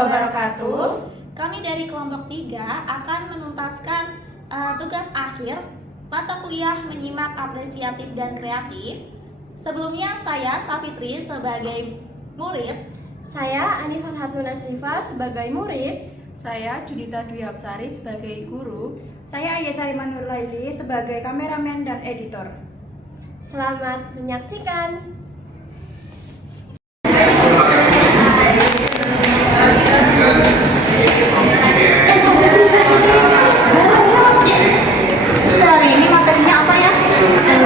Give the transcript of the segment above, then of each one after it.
wabarakatuh. Kami dari kelompok 3 akan menuntaskan tugas akhir mata kuliah menyimak apresiatif dan kreatif. Sebelumnya saya Safitri sebagai murid, Saya Anifan Hatun Asrifa sebagai murid. Saya Junita Dwi Hapsari sebagai guru. Saya Ayah Sariman Nurlaili sebagai kameramen dan editor. Selamat menyaksikan. Hari ini materinya apa ya?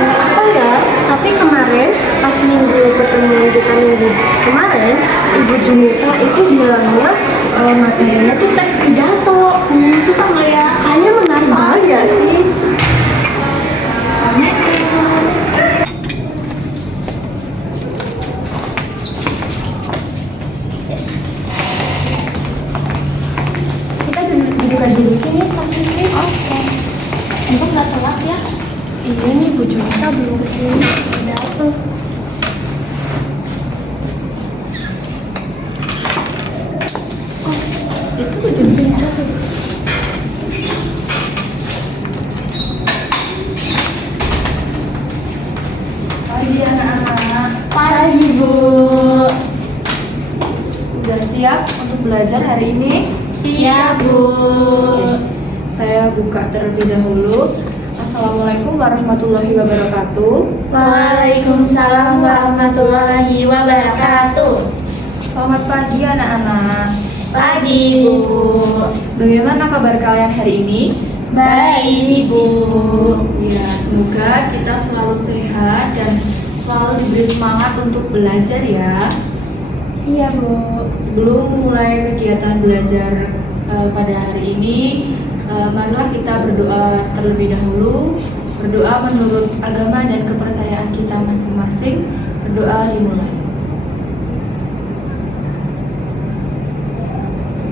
Apa ya? Tapi kemarin pas minggu pertemuan kita minggu kemarin, Ibu Junita itu bilangnya materinya tuh teks pidato. Susah nggak ya? Kayaknya menarik banget gak sih? Kita duduk aja di sini sampai Oke. Untuk nggak telat ya? Iya nih, Bu Junita belum kesini. Pidato. Itu Bu Junita tuh. Pagi anak-anak, Pagi, Bu. udah siap untuk belajar hari ini? Siap, Bu. Saya buka terlebih dahulu. Assalamualaikum warahmatullahi wabarakatuh. Waalaikumsalam warahmatullahi wabarakatuh. Selamat pagi anak-anak. Pagi, Bu. Bagaimana kabar kalian hari ini? Baik, Bu. Ya, semoga kita selalu sehat dan selalu diberi semangat untuk belajar ya. Iya, Bu. Sebelum mulai kegiatan belajar pada hari ini, marilah kita berdoa terlebih dahulu. Berdoa menurut agama dan kepercayaan kita masing-masing. Berdoa dimulai.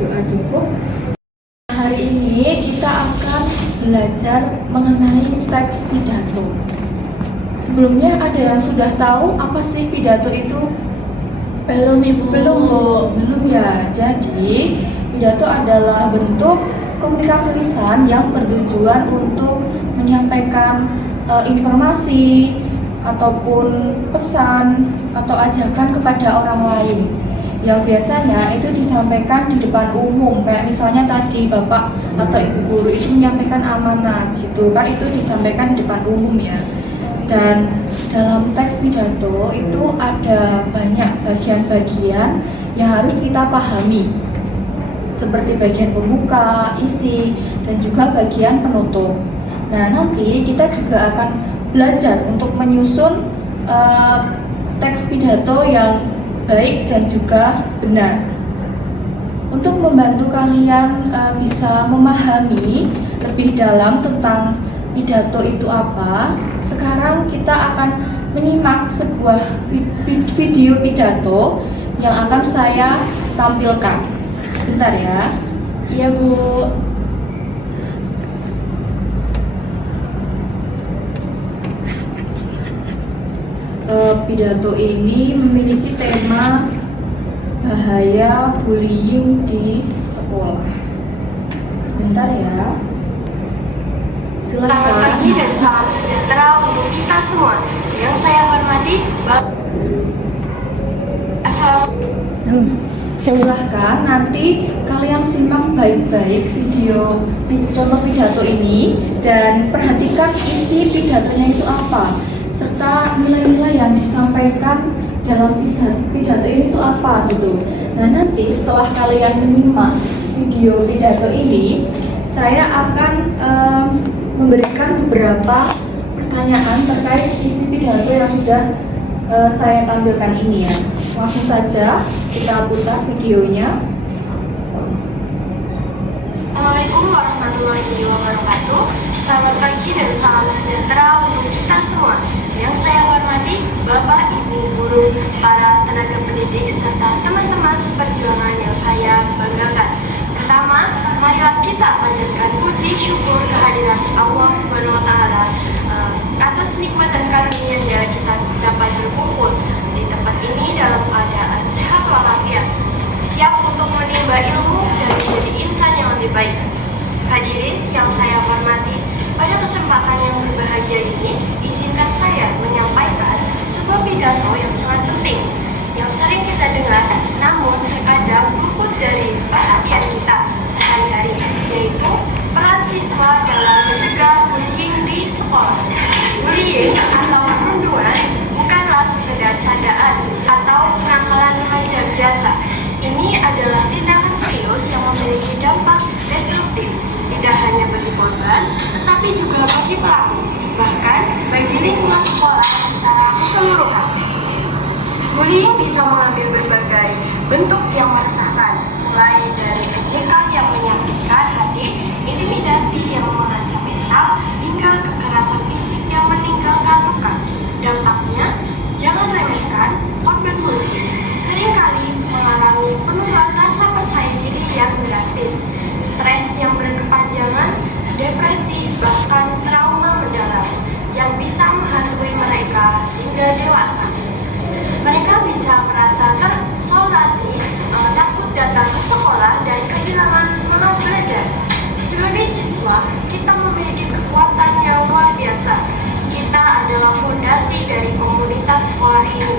Doa cukup. Hari ini kita akan belajar mengenai teks pidato. Sebelumnya ada yang sudah tahu apa sih pidato itu? Belum, Ibu. Belum ya. Jadi, pidato adalah bentuk komunikasi lisan yang bertujuan untuk menyampaikan informasi ataupun pesan atau ajakan kepada orang lain. Yang biasanya itu disampaikan di depan umum, kayak misalnya tadi Bapak atau Ibu guru itu menyampaikan amanat gitu kan, itu disampaikan di depan umum ya. Dan dalam teks pidato itu ada banyak bagian-bagian yang harus kita pahami, seperti bagian pembuka, isi, dan juga bagian penutup. Nah, nanti kita juga akan belajar untuk menyusun teks pidato yang baik dan juga benar. Untuk membantu kalian bisa memahami lebih dalam tentang pidato itu apa, sekarang kita akan menyimak sebuah video pidato yang akan saya tampilkan. Sebentar ya. Iya, Bu. Pidato ini memiliki tema bahaya bullying di sekolah. Sebentar ya. Selamat Silakan. pagi dan salam sejahtera untuk kita semua. Yang saya hormati, Silahkan nanti kalian simak baik-baik video contoh pidato ini dan perhatikan isi pidatonya itu apa, serta nilai-nilai yang disampaikan dalam pidato ini itu apa gitu. Nah, nanti setelah kalian menyimak video pidato ini, saya akan memberikan beberapa pertanyaan terkait isi pidato yang sudah saya tampilkan ini ya. Langsung saja kita putar videonya. Assalamualaikum warahmatullahi wabarakatuh. Selamat pagi dan salam sejahtera untuk kita semua. Yang saya hormati, Bapak, Ibu guru, para tenaga pendidik, serta teman-teman seperjuangan yang saya banggakan. Pertama, marilah kita panjatkan puji syukur kehadirat Allah Subhanahu wa Ta'ala atas nikmat dan karunia-Nya kita dapat berkumpul di tempat ini dalam keadaan sehat walafiat, siap untuk menimba ilmu berbahagia ini, izinkan saya menyampaikan sebuah pidato yang sangat penting, yang sering kita dengar, namun terkadang luput dari perhatian kita sehari-hari, yaitu peran siswa dalam mencegah bullying di sekolah. Bullying atau perundungan bukanlah sekedar candaan atau kenakalan remaja biasa. Ini adalah tindakan serius yang memiliki dampak destruktif, tidak hanya bagi korban, tetapi juga bagi pelaku, bahkan bagi lingkungan sekolah secara keseluruhan. Bullying bisa mengambil berbagai bentuk yang meresahkan, mulai dari ejekan yang menyakitkan hati, intimidasi yang mengancam mental, hingga kekerasan fisik yang meninggalkan luka. Dampaknya, jangan remehkan korban bullying seringkali mengalami penurunan rasa percaya diri yang drastis, stres yang berkepanjangan, depresi, bahkan trauma mendalam yang bisa menghantui mereka hingga dewasa. Mereka bisa merasa terisolasi, takut datang ke sekolah, dan kehilangan semangat belajar. Sebagai siswa, kita memiliki kekuatan yang luar biasa. Kita adalah fondasi dari komunitas sekolah ini.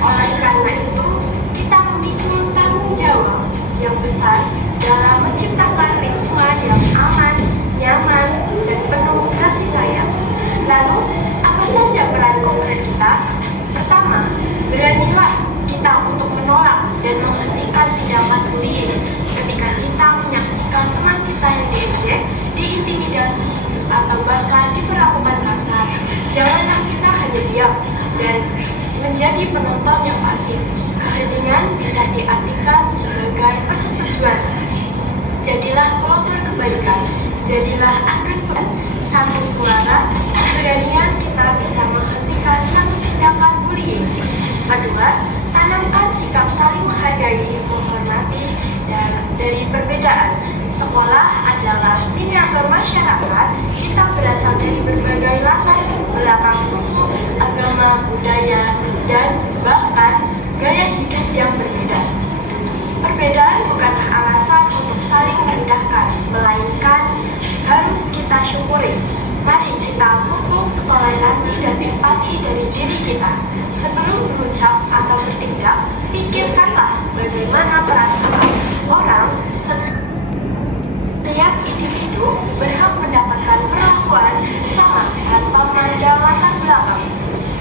Oleh karena itu, kita memikul tanggung jawab yang besar dalam menciptakan lingkungan yang aman, nyaman, dan penuh kasih sayang. Lalu, apa saja peran konkret kita? Pertama, beranilah kita untuk menolak dan menghentikan tindakan bullying. Ketika kita menyaksikan teman kita yang diejek, diintimidasi, atau bahkan diperlakukan kasar, janganlah kita hanya diam dan menjadi penonton yang pasif. Keheningan bisa diartikan sebagai persetujuan. Jadilah pelopor kebaikan, jadilah agen satu suara, keberanian kita bisa menghentikan satu tindakan bullying. Kedua, tanamkan sikap saling menghargai, menghormati, dan dari perbedaan. Sekolah adalah miniatur masyarakat. Kita berasal dari berbagai latar belakang suku, agama, budaya, dan bahkan gaya hidup yang berbeda. Perbedaan bukanlah alasan untuk saling merendahkan, melainkan harus kita syukuri. Mari kita pupuk toleransi dan empati dari diri kita. Sebelum berucap atau bertindak, pikirkanlah bagaimana perasaan orang. Setiap individu berhak mendapatkan perlakuan sama tanpa memandang latar belakang.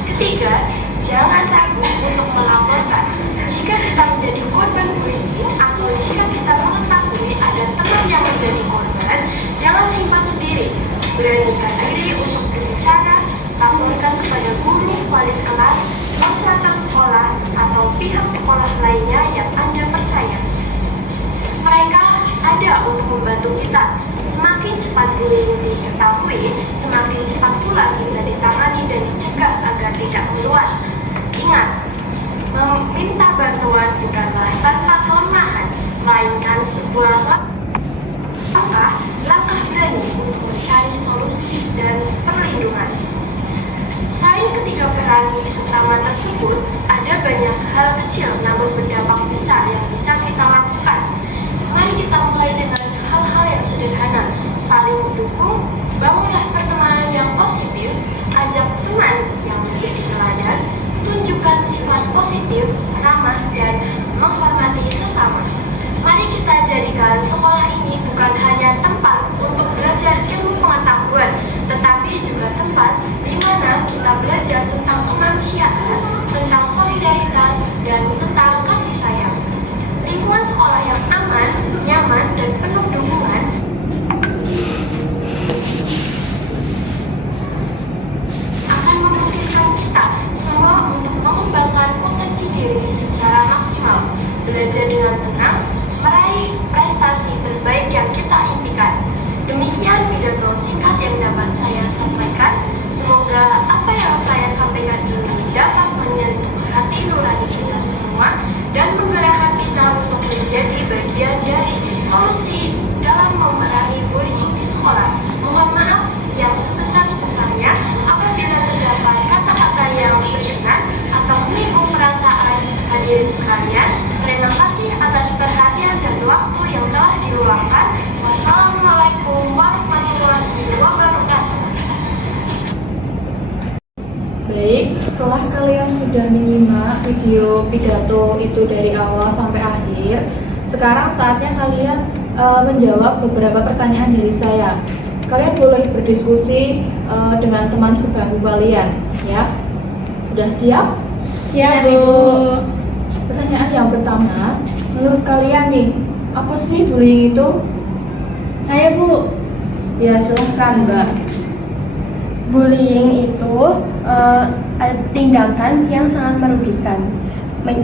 Ketiga, jangan ragu untuk melaporkan. Jika kita menjadi korban bullying atau jika kita mengetahui ada teman yang menjadi korban, jangan simpan sendiri. Beranikan diri untuk berbicara, laporkan kepada guru, wali kelas, konselor sekolah, atau pihak sekolah lainnya yang Anda percaya. Mereka ada untuk membantu kita. Semakin cepat bullying diketahui, semakin cepat pula kita ditangani dan dicegah agar tidak meluas. Ingat, meminta bantuan bukanlah tanpa kelemahan, melainkan sebuah langkah berani untuk mencari solusi dan perlindungan. Selain ketiga peran utama tersebut, ada banyak hal kecil namun berdampak besar yang bisa kita lakukan. Mari kita mulai dengan hal-hal yang sederhana, saling mendukung, bangunlah pertemanan yang positif, ajak teman yang menjadi teladan, tunjukkan sifat positif, ramah, dan menghormati sesama. Mari kita jadikan sekolah ini bukan hanya tempat untuk belajar ilmu pengetahuan, tetapi juga tempat di mana kita belajar tentang kemanusiaan, tentang solidaritas, dan tentang kasih sayang. Lingkungan sekolah yang aman, nyaman, dan penuh dukungan akan memungkinkan kita semua untuk mengembangkan potensi diri secara maksimal, belajar dengan tenang, meraih prestasi terbaik yang kita impikan. Demikian pidato singkat yang dapat saya sampaikan. Semoga apa yang saya sampaikan ini dapat menyentuh hati nurani kita semua dan menggerakkan kita untuk menjadi bagian dari solusi dalam memerangi bullying di sekolah. Mohon maaf yang sebesar-besarnya apabila terdapat kata-kata yang berkenan atau menyinggung perasaan hadirin sekalian. Terima kasih atas perhatian dan waktu yang telah diluangkan. Wassalamualaikum warahmatullahi wabarakatuh. Baik, setelah kalian sudah menyimak video pidato itu dari awal sampai akhir, sekarang saatnya kalian menjawab beberapa pertanyaan dari saya. Kalian boleh berdiskusi dengan teman sebangku kalian, ya. Sudah siap? Siap, Ibu. Pertanyaan yang pertama, menurut kalian nih, apa sih bullying itu? Saya, Bu. Ya, silahkan, Mbak. Bullying itu tindakan yang sangat merugikan,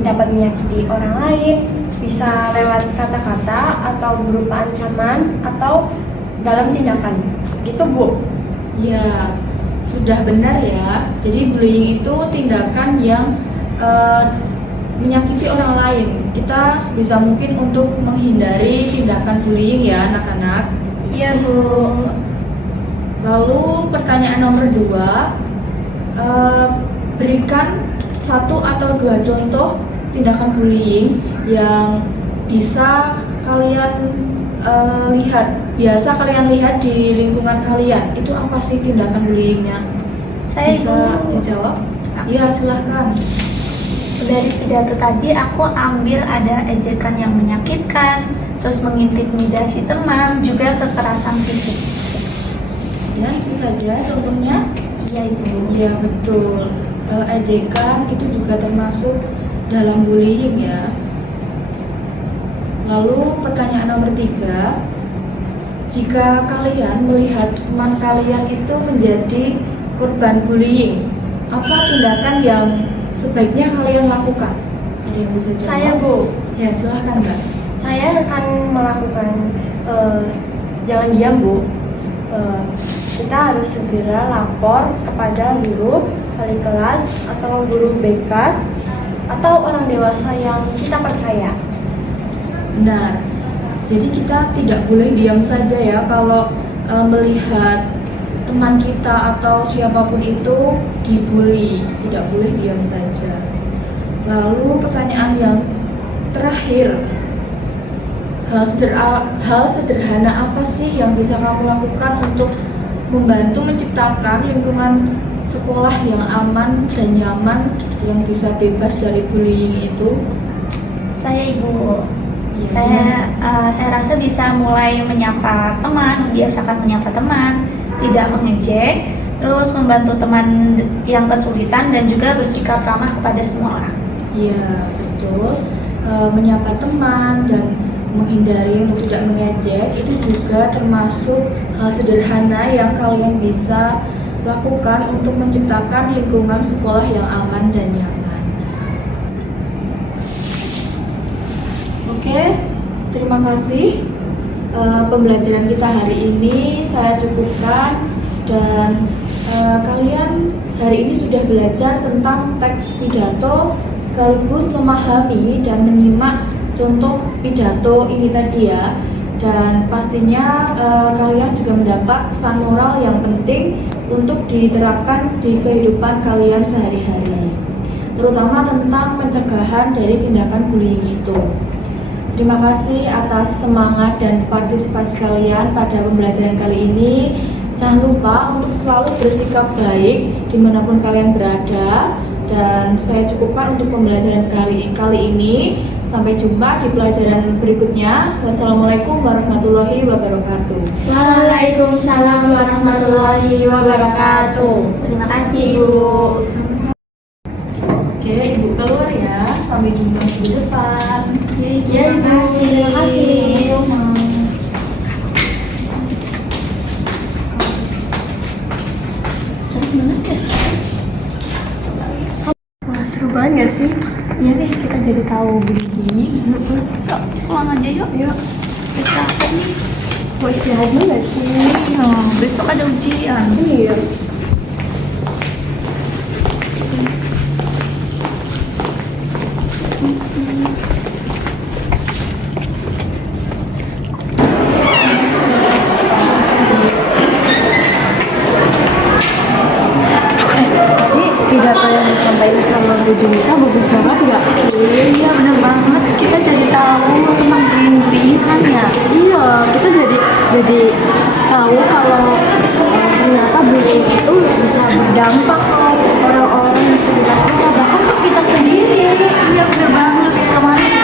dapat menyakiti orang lain, bisa lewat kata-kata atau berupa ancaman atau dalam tindakan. Gitu, Bu. Ya, sudah benar ya. Jadi bullying itu tindakan yang menyakiti orang lain. Kita sebisa mungkin untuk menghindari tindakan bullying ya, anak-anak. Iya, Bu. Lalu pertanyaan nomor 2, berikan 1 atau 2 contoh tindakan bullying yang bisa kalian biasa kalian lihat di lingkungan kalian. Itu apa sih tindakan bullyingnya? Saya, Bisa Ibu. dijawab? Iya, silahkan. Dari pidato tadi aku ambil ada ejekan yang menyakitkan, terus mengintimidasi teman, juga kekerasan fisik. Ya, itu saja contohnya. Iya, Ibu. Iya, betul. Ejekan itu juga termasuk dalam bullying ya. Lalu pertanyaan nomor 3, jika kalian melihat teman kalian itu menjadi korban bullying, apa tindakan yang sebaiknya kalian lakukan? Ada yang bisa jawab? Saya, Bu. Ya, silahkan, Mbak. Saya akan melakukan jangan diam, Bu. Kita harus segera lapor kepada guru, wali kelas, atau guru BK, atau orang dewasa yang kita percaya. Benar. Jadi kita tidak boleh diam saja ya kalau melihat teman kita atau siapapun itu dibully. Tidak boleh diam saja. Lalu pertanyaan yang terakhir, hal sederhana apa sih yang bisa kamu lakukan untuk membantu menciptakan lingkungan sekolah yang aman dan nyaman yang bisa bebas dari bullying itu? Saya, Ibu. Ya, Saya rasa bisa mulai menyapa teman, membiasakan menyapa teman, tidak mengejek, terus membantu teman yang kesulitan dan juga bersikap ramah kepada semua orang. Iya, betul. Menyapa teman dan menghindari untuk tidak mengejek itu juga termasuk hal sederhana yang kalian bisa lakukan untuk menciptakan lingkungan sekolah yang aman dan nyaman. Oke, terima kasih. Pembelajaran kita hari ini saya cukupkan dan kalian hari ini sudah belajar tentang teks pidato sekaligus memahami dan menyimak contoh pidato ini tadi ya. Dan pastinya kalian juga mendapat pesan moral yang penting untuk diterapkan di kehidupan kalian sehari-hari, terutama tentang pencegahan dari tindakan bullying itu. Terima kasih atas semangat dan partisipasi kalian pada pembelajaran kali ini. Jangan lupa untuk selalu bersikap baik dimanapun kalian berada. Dan saya cukupkan untuk pembelajaran kali ini. Sampai jumpa di pelajaran berikutnya. Wassalamualaikum warahmatullahi wabarakatuh. Waalaikumsalam warahmatullahi wabarakatuh. Terima kasih, Ibu. Oke, Ibu keluar ya. Sampai jumpa di depan. Ya, terima kasih. Seru banget ya? Wah, seru banget sih. Iya deh, kita jadi tahu bullying. Yuk, pulang aja yuk. Yuk, Udah capek nih. mau istirahat dulu nggak sih? Besok ada ujian. Iya. Ini pidato yang disampaikan sama Bu Junita bagus banget nggak sih? Iya, bener banget. Kita jadi tahu tentang bullying kan ya. Iya, kita jadi tahu kalau ternyata bullying itu bisa berdampak ke orang-orang di sekitar kita, bahkan ke kita sendiri. Iya bener banget. Kemarin